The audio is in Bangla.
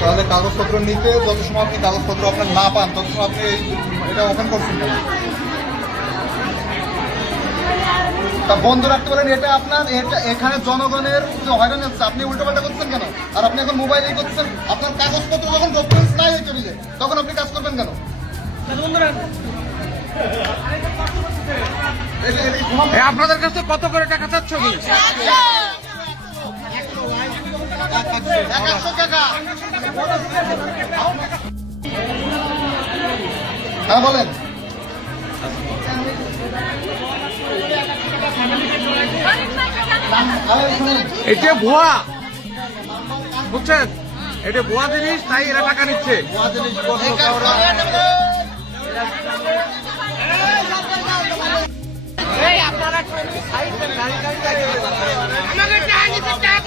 তাহলে কাগজপত্র নিতে যত সময় আপনি কাগজপত্র আপনার না পান তত সময় আপনি এটা ওপেন করছেন কেন? তা বন্ধ রাখতে পারেন, এটা আপনার, এটা এখানে জনগণের যে হয়রানি হচ্ছে আপনি উল্টোপাল্টা করছেন কেন? আর আপনি এখন মোবাইলেই করছেন। আপনার কাগজপত্র যখন ডকুমেন্টস নাই ওই টেবিলে তখন আপনি কাজ করবেন কেন? আপনাদের কাছে কত করে টাকা চাচ্ছ কি? 100 টাকা। হ্যাঁ বলেন। এটা ভুয়া, বুঝছেন? এটা ভুয়া জিনিস, তাই এরা টাকা নিচ্ছে। ভুয়া জিনিস বলবো কাউরা। আপনারা